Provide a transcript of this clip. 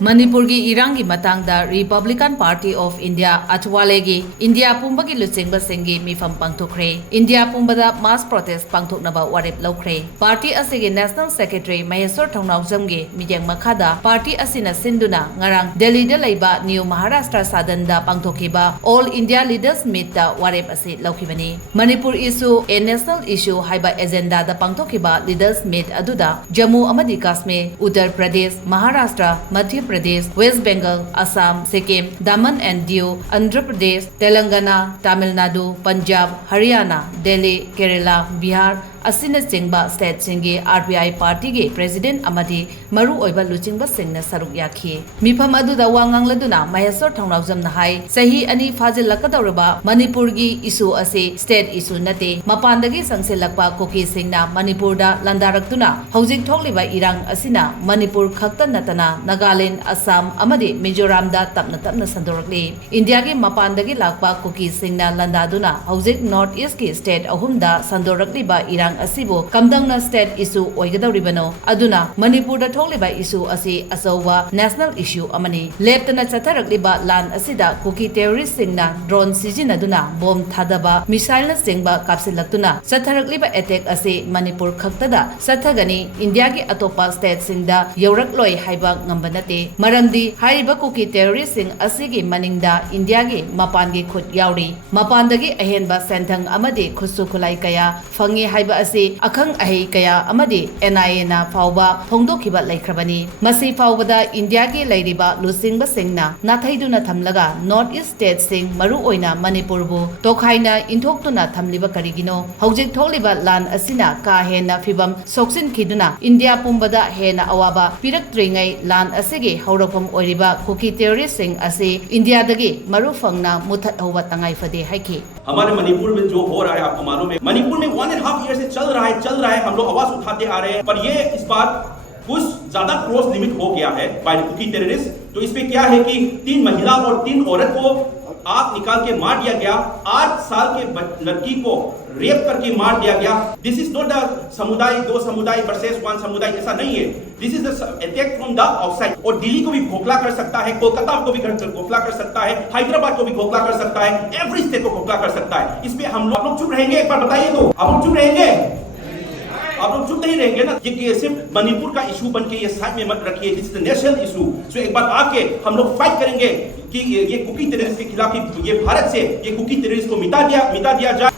Manipur gi ERANG gi Matangda Republican Party of India Athawalegi India PUMBAGI Luchingba Singi Meepham Pangthokhre India Pumbada mass protest pangthoknaba warep lawkhre Party asigi National Secretary Maheswar Thongnaujamgi mijeng makhada Party asina sinduna ngarang Delhi da leiba New Maharashtra Sadanda pangthokhiba All India Leaders Meet da warep asi lawkhibani Manipur issue a national issue haiba agenda da pangthokhiba Leaders Meet aduda Jammu amadi Kashmir Uttar Pradesh Maharashtra Madhya Pradesh, West Bengal, Assam, Sikkim, Daman and Diu, Andhra Pradesh, Telangana, Tamil Nadu, Punjab, Haryana, Delhi, Kerala, Bihar, asina chingba state singi RBI party ge president amadi maru oiba luchingba singna saruk yakhi Meepham aduda wangang laduna Maheswar Thongnaujam na hai sahi ani fazil lakadawraba Manipur gi issue ase state issue nate mapandagi sangselakpa koki singna Manipur da landaraktuna hojik thokliba irang asina Manipur khakta natana Nagaland Assam amadi Mizoram da tapna sandorakli India gi mapandagi lakpa koki singna landaduna hojik north east ki state ahumda sandorakli ba irang asibo kamdangna state issue oigadawribano aduna Manipur da thokliba issue asi asawa national issue amani leptana chatharakliba lan asida kuki terrorist singna drone sijinaduna bomb thadaba missile na singba kapsilaktuna chatharakliba attack asi Manipur khaktada sathagani India gi atopa state singda yawrakloi haiba ngambanate maramdi haiba kuki terrorist sing asigi maningda India gi mapan gi khut yauri mapandagi ahenba senthang amadi khusu khulai kaya fangi haiba asi akhang ahi kaya amadi NIA na fauba phongdokhiba laikhrabani masi faubada India gi lairiba luchingba singna nathaiduna thamlaga North East state sing maru oina Manipur bu tokhaina inthokduna thamliba karigino hojik thokliba lan asina ka hena fibam soksin khiduna India pumbada hena awaba piraktringai lan asigi haurapam oiriba kuki terrorist sing ase India dagi maru fangna muthat hoba tangai fade haiki हमारे मणिपुर में जो हो रहा है आपको मालूम है मणिपुर में 1.5 ईयर से चल रहा है हम लोग आवाज उठाते आ रहे हैं पर ये इस बार कुछ ज्यादा क्रॉस लिमिट हो गया है बाय द कुकी टेररिस्ट तो इसमें क्या है कि 3 महिला और 3 औरत को आग निकाल के मार दिया गया 8 साल के लड़की को रेप करके मार दिया गया दिस इज नॉट अ समुदाय दो समुदाय वर्सेस वन समुदाय ऐसा नहीं है this is attack from the outside और दिल्ली को भी खोखला कर सकता है कोलकाता को भी खोखला कर सकता है हैदराबाद को भी खोखला कर सकता है एवरी स्टेट को खोखला कर सकता है इसमें हम लोग चुप रहेंगे एक बार बताइए तो आप लोग चुप रहेंगे आप लोग चुप नहीं रहेंगे ना ये सिर्फ मणिपुर का इशू बन के ये साइड में मत रखिए this is the national issue so एक बार आके हम लोग फाइट करेंगे कि ये कुकी टेररिस्ट के खिलाफ ये भारत से ये कुकी टेररिस्ट को मिटा दिया जाए